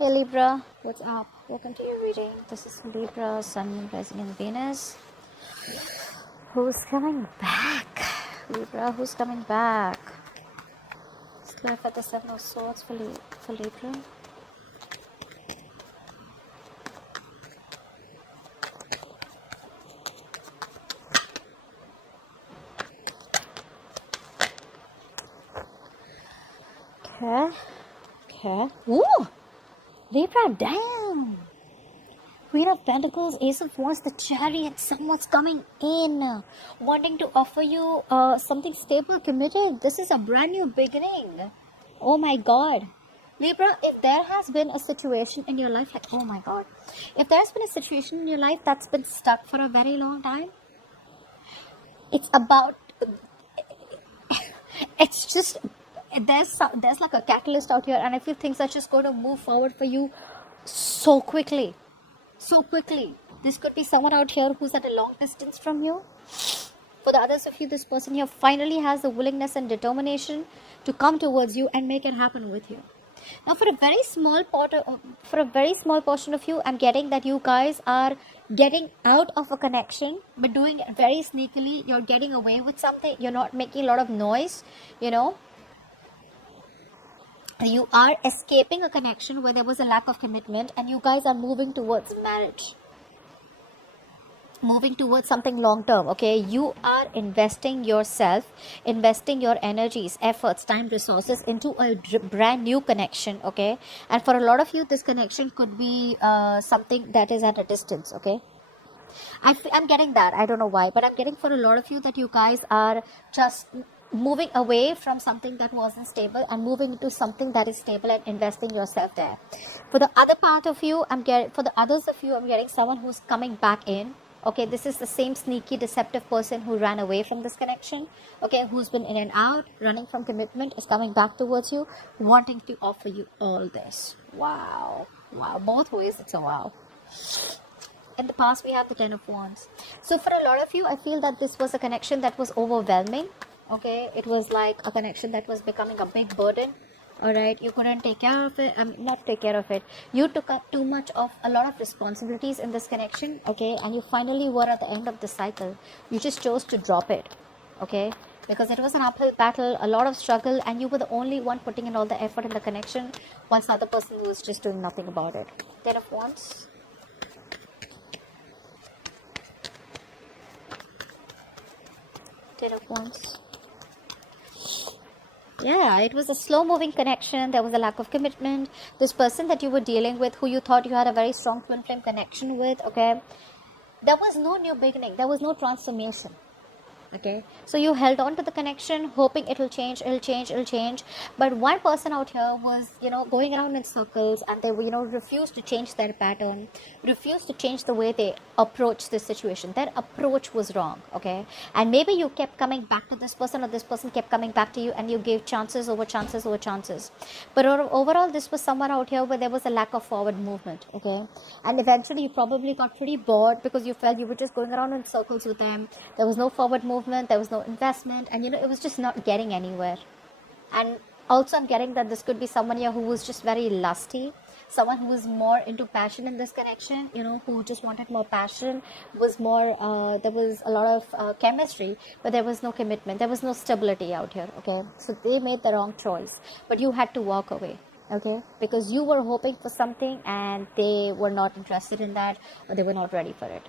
Hey Libra, what's up? Welcome to your reading. This is Libra, Sun, Moon, Rising, and Venus. Who's coming back? Libra, who's coming back? Let's clarify the Seven of Swords for Libra. Okay. Ooh! Libra, damn! Queen of Pentacles, Ace of Wands, the Chariot. Someone's coming in, wanting to offer you something stable, committed. This is a brand new beginning. Oh my God. Libra, if there has been a situation in your life, like, oh my God. If there's been a situation in your life that's been stuck for a very long time, it's about, it's just, there's like a catalyst out here, and I feel things are just going to move forward for you so quickly. So quickly. This could be someone out here who's at a long distance from you. For the others of you, this person here finally has the willingness and determination to come towards you and make it happen with you. Now, for a very small portion of you, I'm getting that you guys are getting out of a connection, but doing it very sneakily. You're getting away with something. You're not making a lot of noise, you know. You are escaping a connection where there was a lack of commitment, and you guys are moving towards marriage, moving towards something long term. Okay, you are investing yourself, investing your energies, efforts, time, resources into a brand new connection. Okay, and for a lot of you, this connection could be something that is at a distance. Okay, I'm getting that. I don't know why, but I'm getting for a lot of you that you guys are just moving away from something that wasn't stable and moving into something that is stable and investing yourself there. For the other part of you, I'm getting someone who's coming back in. Okay, this is the same sneaky, deceptive person who ran away from this connection. Okay, who's been in and out, running from commitment, is coming back towards you, wanting to offer you all this. Wow. Both ways, it's a wow. In the past, we have the Ten of Wands. So for a lot of you, I feel that this was a connection that was overwhelming. Okay, it was like a connection that was becoming a big burden. All right, you couldn't take care of it. Not take care of it. You took up too much of a lot of responsibilities in this connection. Okay, and you finally were at the end of the cycle. You just chose to drop it. Okay, because it was an uphill battle, a lot of struggle, and you were the only one putting in all the effort in the connection, whilst the other person was just doing nothing about it. Ten of Wands. Ten of Wands. Yeah, it was a slow moving connection. There was a lack of commitment. This person that you were dealing with, who you thought you had a very strong twin flame connection with, okay, there was no new beginning. There was no transformation. Okay, so you held on to the connection, hoping it'll change. But one person out here was, going around in circles, and they were, refused to change their pattern, refused to change the way they approach this situation. Their approach was wrong. Okay, and maybe you kept coming back to this person, or this person kept coming back to you, and you gave chances over chances over chances. But overall, this was someone out here where there was a lack of forward movement. Okay, and eventually you probably got pretty bored because you felt you were just going around in circles with them. There was no forward movement, there was no investment, and it was just not getting anywhere. And also, I'm getting that this could be someone here who was just very lusty, someone who was more into passion in this connection, who just wanted more passion, was more, there was a lot of chemistry, but there was no commitment, there was no stability out here. Okay, so they made the wrong choice, but you had to walk away. Okay, because you were hoping for something and they were not interested in that, or they were not ready for it.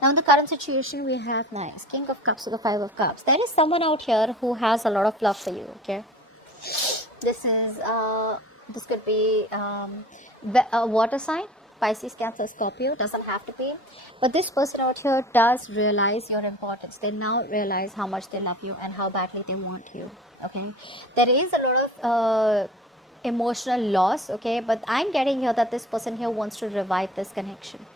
Now, in the current situation, we have nice King of Cups to the Five of Cups. There is someone out here who has a lot of love for you. Okay, this could be a water sign, Pisces, Cancer, Scorpio. Doesn't have to be, but this person out here does realize your importance. They now realize how much they love you and how badly they want you. Okay, there is a lot of emotional loss. Okay, but I'm getting here that this person here wants to revive this connection.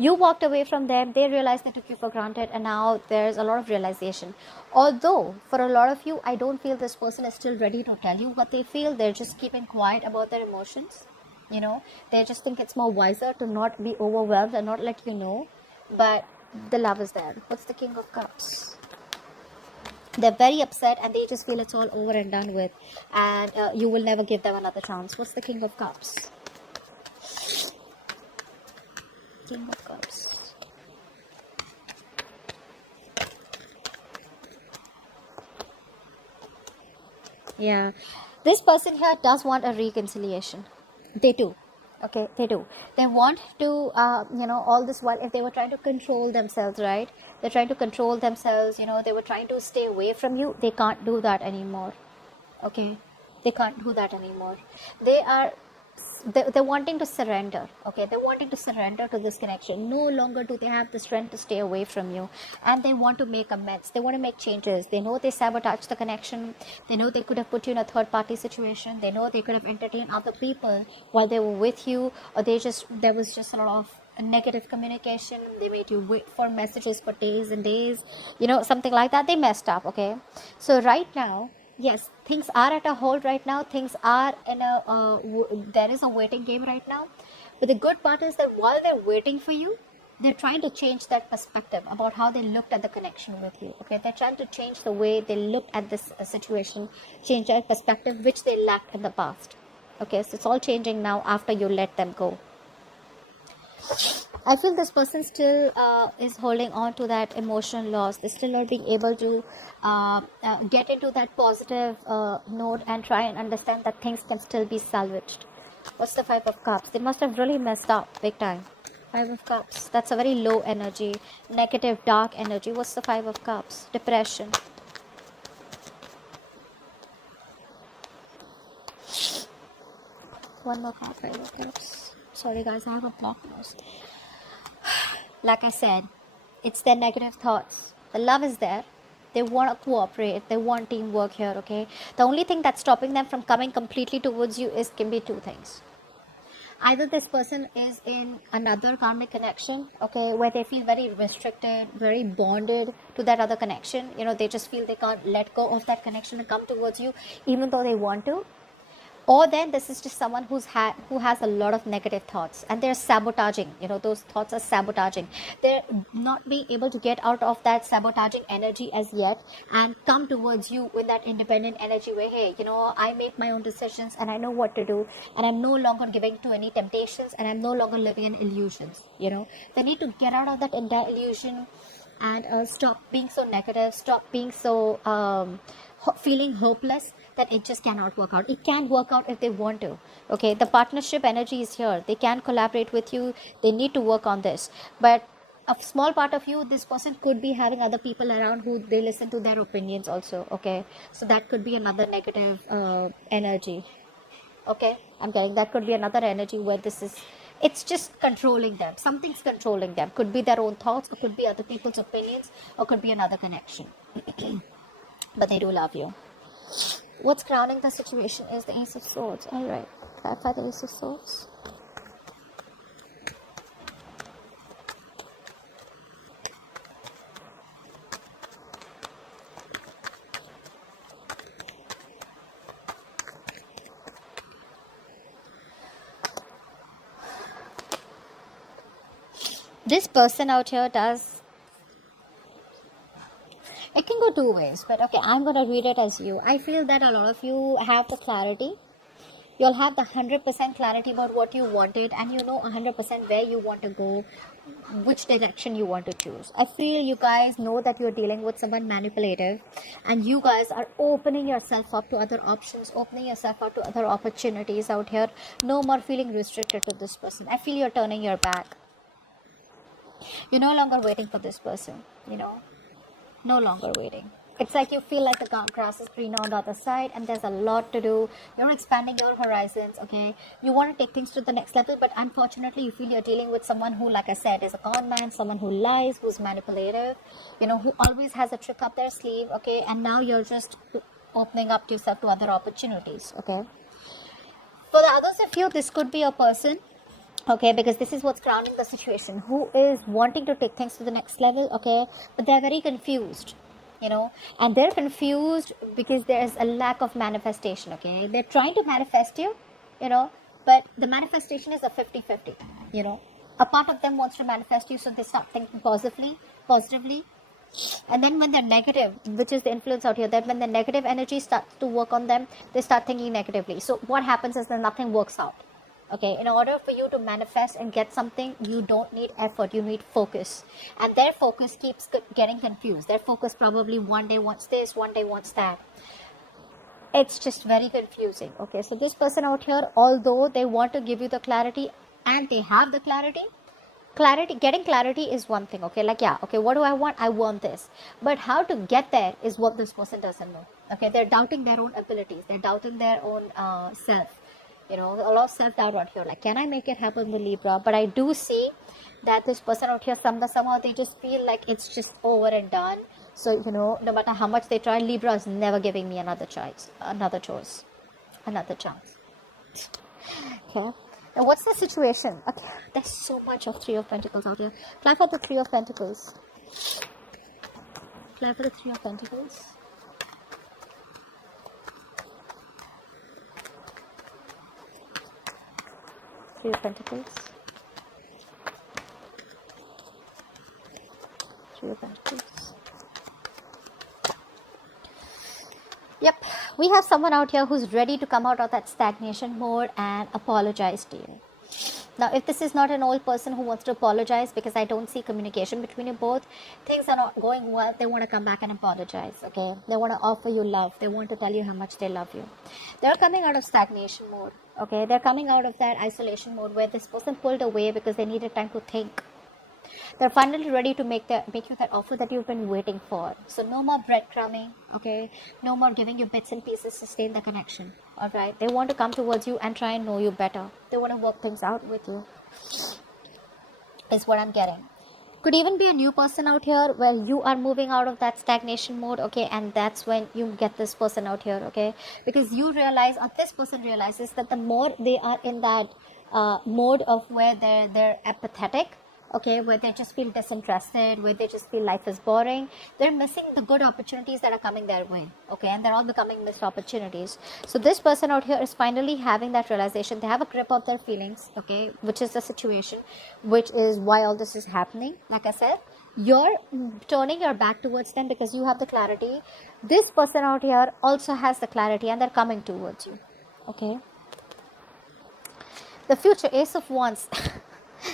You walked away from them, they realized they took you for granted, and now there's a lot of realization. Although, for a lot of you, I don't feel this person is still ready to tell you what they feel. They're just keeping quiet about their emotions. They just think it's more wiser to not be overwhelmed and not let you know. But the love is there. What's the King of Cups? They're very upset and they just feel it's all over and done with, and you will never give them another chance. What's the King of Cups? King of Cups. Yeah, this person here does want a reconciliation. They do. Okay, they do. They want to, all this while, if they were trying to control themselves, right? They're trying to control themselves, they were trying to stay away from you. They can't do that anymore. Okay, they can't do that anymore. They're wanting to surrender. Okay, they're wanting to surrender to this connection. No longer do they have the strength to stay away from you, and they want to make amends. They want to make changes. They know they sabotaged the connection. They know they could have put you in a third party situation. They know they could have entertained other people while they were with you, or there was just a lot of negative communication. They made you wait for messages for days and days, something like that. They messed up. Okay, so right now, yes, things are at a hold right now. Things are in there is a waiting game right now. But the good part is that while they're waiting for you, they're trying to change that perspective about how they looked at the connection with you. Okay, they're trying to change the way they looked at this situation, change that perspective which they lacked in the past. Okay, so it's all changing now after you let them go. I feel this person still is holding on to that emotional loss. They're still not being able to get into that positive note and try and understand that things can still be salvaged. What's the Five of Cups? They must have really messed up big time. Five of Cups. That's a very low energy, negative, dark energy. What's the Five of Cups? Depression. One more card. Five of Cups. Sorry guys, I have a blocked nose. Like I said, it's their negative thoughts. The love is there. They want to cooperate. They want teamwork here, okay? The only thing that's stopping them from coming completely towards you can be two things. Either this person is in another karmic connection, okay, where they feel very restricted, very bonded to that other connection. They just feel they can't let go of that connection and come towards you, even though they want to. Or then this is just someone who has a lot of negative thoughts and they're sabotaging. Those thoughts are sabotaging. They're not being able to get out of that sabotaging energy as yet and come towards you with that independent energy where, hey, I make my own decisions and I know what to do, and I'm no longer giving to any temptations, and I'm no longer living in illusions. They need to get out of that entire illusion and stop being so negative, stop being so feeling hopeless that it just cannot work out. It can work out if they want to. Okay, the partnership energy is here. They can collaborate with you. They need to work on this. But a small part of you, this person could be having other people around who they listen to their opinions also. Okay, so that could be another negative energy. Okay, I'm getting that could be another energy where it's just controlling them. Something's controlling them. Could be their own thoughts, or could be other people's opinions, or could be another connection. But they do love you. What's crowning the situation is the Ace of Swords. Alright, clarify the Ace of Swords. This person out here does. It can go two ways, but okay, I'm going to read it as you. I feel that a lot of you have the clarity. You'll have the 100% clarity about what you wanted, and 100% where you want to go, which direction you want to choose. I feel you guys know that you're dealing with someone manipulative, and you guys are opening yourself up to other options, opening yourself up to other opportunities out here. No more feeling restricted to this person. I feel you're turning your back. You're no longer waiting for this person, no longer waiting. It's like you feel like the grass is greener on the other side, and there's a lot to do. You're expanding your horizons, okay? You want to take things to the next level, but unfortunately you feel you're dealing with someone who, like I said, is a con man, someone who lies, who's manipulative, who always has a trick up their sleeve, okay? And now you're just opening up yourself to other opportunities, okay? For the others of you, this could be a person, okay, because this is what's crowning the situation, who is wanting to take things to the next level, okay, but they're very confused, and they're confused because there's a lack of manifestation, okay? They're trying to manifest you, but the manifestation is a 50-50, a part of them wants to manifest you, so they start thinking positively, And then when they're negative, which is the influence out here, that when the negative energy starts to work on them, they start thinking negatively. So what happens is that nothing works out. Okay, in order for you to manifest and get something, you don't need effort, you need focus. And their focus keeps getting confused. Their focus probably one day wants this, one day wants that. It's just very confusing. Okay, so this person out here, although they want to give you the clarity and they have the clarity, getting clarity is one thing. Okay, like, yeah, okay, what do I want? I want this. But how to get there is what this person doesn't know. Okay, they're doubting their own abilities, they're doubting their own self. You know, a lot of self-doubt out here, like, can I make it happen with Libra? But I do see that this person out here, somehow they just feel like it's just over and done. So, you know, no matter how much they try, Libra is never giving me another chance. Okay. Now, what's the situation? Okay, there's so much of Three of Pentacles out here. Apply for the Three of Pentacles. Apply for the Three of Pentacles. Three of Pentacles. Three of Pentacles. Yep, we have someone out here who's ready to come out of that stagnation mode and apologize to you. Now, if this is not an old person who wants to apologize, because I don't see communication between you both, things are not going well, they want to come back and apologize, okay? They want to offer you love. They want to tell you how much they love you. They're coming out of stagnation mode, okay? They're coming out of that isolation mode where this person pulled away because they needed time to think. They're finally ready to make you that offer that you've been waiting for. So no more breadcrumbing, okay? No more giving you bits and pieces to sustain the connection, all right? They want to come towards you and try and know you better. They want to work things out with you, is what I'm getting. Could even be a new person out here where you are moving out of that stagnation mode, okay? And that's when you get this person out here, okay? Because you realize, or this person realizes, that the more they are in that mode of where they're apathetic, okay, where they just feel disinterested, where they just feel life is boring, they're missing the good opportunities that are coming their way, okay, and they're all becoming missed opportunities. So this person out here is finally having that realization. They have a grip of their feelings, okay, which is the situation, which is why all this is happening. Like I said, you're turning your back towards them because you have the clarity. This person out here also has the clarity and they're coming towards you, okay. The future, Ace of Wands.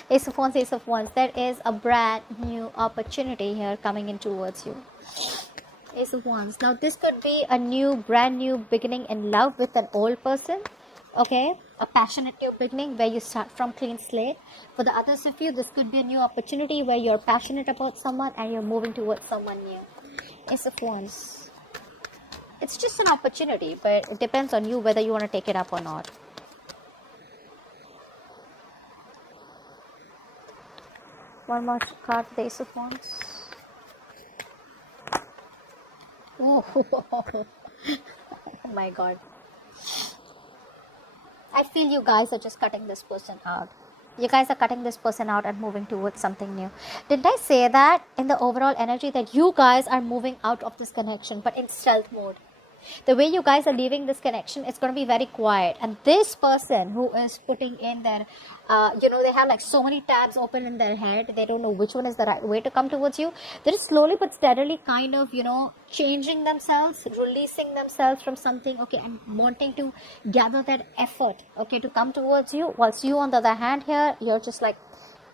Ace of Wands, Ace of Wands. There is a brand new opportunity here coming in towards you. Ace of Wands. Now, this could be a brand new beginning in love with an old person. Okay, a passionate new beginning where you start from clean slate. For the others of you, this could be a new opportunity where you're passionate about someone and you're moving towards someone new. Ace of Wands. It's just an opportunity, but it depends on you whether you want to take it up or not. One more card for the Ace of Wands. Oh, oh my God. I feel you guys are just cutting this person out. You guys are cutting this person out and moving towards something new. Didn't I say that in the overall energy that you guys are moving out of this connection, but in stealth mode? The way you guys are leaving this connection, it's going to be very quiet. And this person who is putting in their, they have like so many tabs open in their head. They don't know which one is the right way to come towards you. They're slowly but steadily kind of, changing themselves, releasing themselves from something, okay, and wanting to gather that effort, okay, to come towards you. Whilst you, on the other hand here, you're just like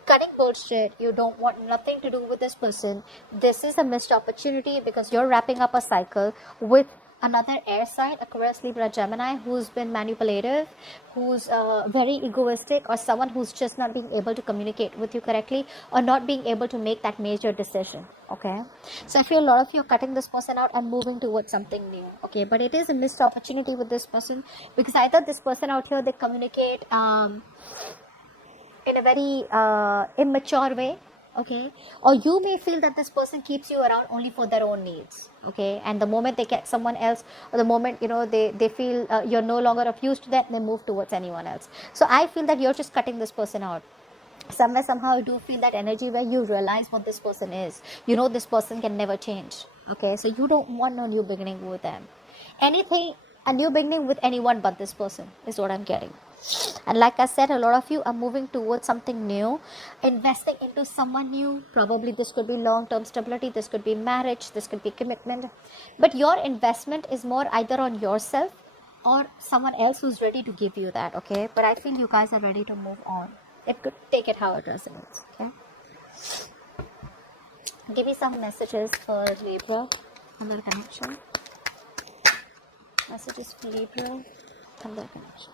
cutting bullshit. You don't want nothing to do with this person. This is a missed opportunity because you're wrapping up a cycle with another air sign, Aquarius, Libra, Gemini, who's been manipulative, who's very egoistic, or someone who's just not being able to communicate with you correctly or not being able to make that major decision, okay? So I feel a lot of you are cutting this person out and moving towards something new, okay? But it is a missed opportunity with this person because either this person out here, they communicate in a very immature way, okay, or you may feel that this person keeps you around only for their own needs, okay, and the moment they get someone else, or the moment they feel you're no longer of use to them, they move towards anyone else. So I feel that you're just cutting this person out. Somewhere, somehow, I do feel that energy where you realize what this person is. This person can never change, okay, so you don't want no new beginning with them. A new beginning with anyone but this person is what I'm getting. And like I said, a lot of you are moving towards something new, investing into someone new. Probably this could be long-term stability, this could be marriage, this could be commitment. But your investment is more either on yourself or someone else who's ready to give you that, okay? But I feel you guys are ready to move on. It could take it how it resonates, okay? Give me some messages for Libra on their connection. Messages for Libra on their connection.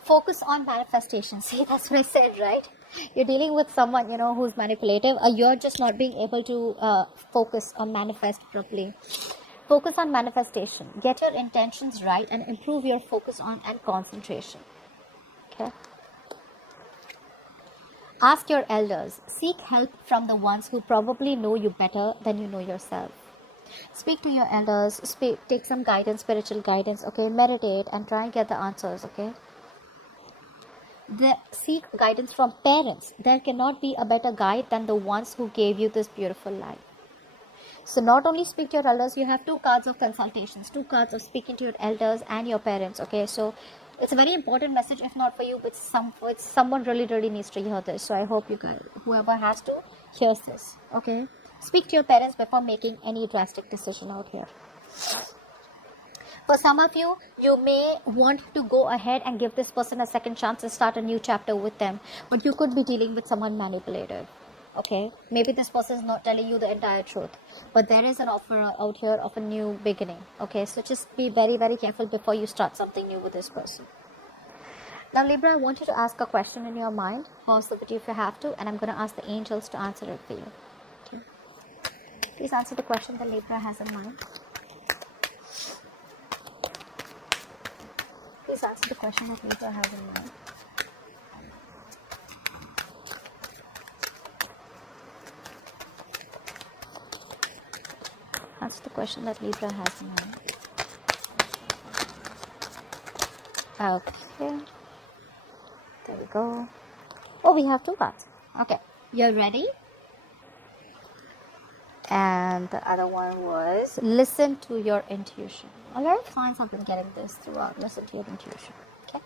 Focus on manifestation. See, that's what I said, right? You're dealing with someone, who's manipulative, or you're just not being able to focus or manifest properly. Focus on manifestation. Get your intentions right and improve your focus on and concentration. Okay? Ask your elders. Seek help from the ones who probably know you better than you know yourself. Speak to your elders. Take some guidance, spiritual guidance, okay? Meditate and try and get the answers, okay? Seek guidance from parents. There cannot be a better guide than the ones who gave you this beautiful life. So not only speak to your elders, you have 2 cards of consultations, 2 cards of speaking to your elders and your parents, okay? So it's a very important message, if not for you, but someone really needs to hear this. So I hope you guys, whoever has to, hears this, okay? Speak to your parents before making any drastic decision out here. For some of you, you may want to go ahead and give this person a second chance and start a new chapter with them. But you could be dealing with someone manipulative. Okay, maybe this person is not telling you the entire truth, but there is an offer out here of a new beginning. Okay, so just be very careful before you start something new with this person. Now Libra, I want you to ask a question in your mind. Pause the video if you have to, and I'm going to ask the angels to answer it for you. Okay, please answer the question that Libra has in mind. Please answer the question that Libra has in mind. Answer the question that Libra has in mind. Okay. There we go. Oh, we have 2 cards. Okay. You're ready? And the other one was listen to your intuition. A lot of clients have been getting this throughout. Listen to your intuition. Okay.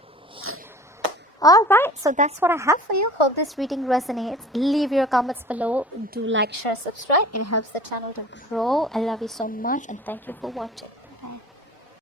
Alright, so that's what I have for you. Hope this reading resonates. Leave your comments below. Do like, share, subscribe. It helps the channel to grow. I love you so much and thank you for watching.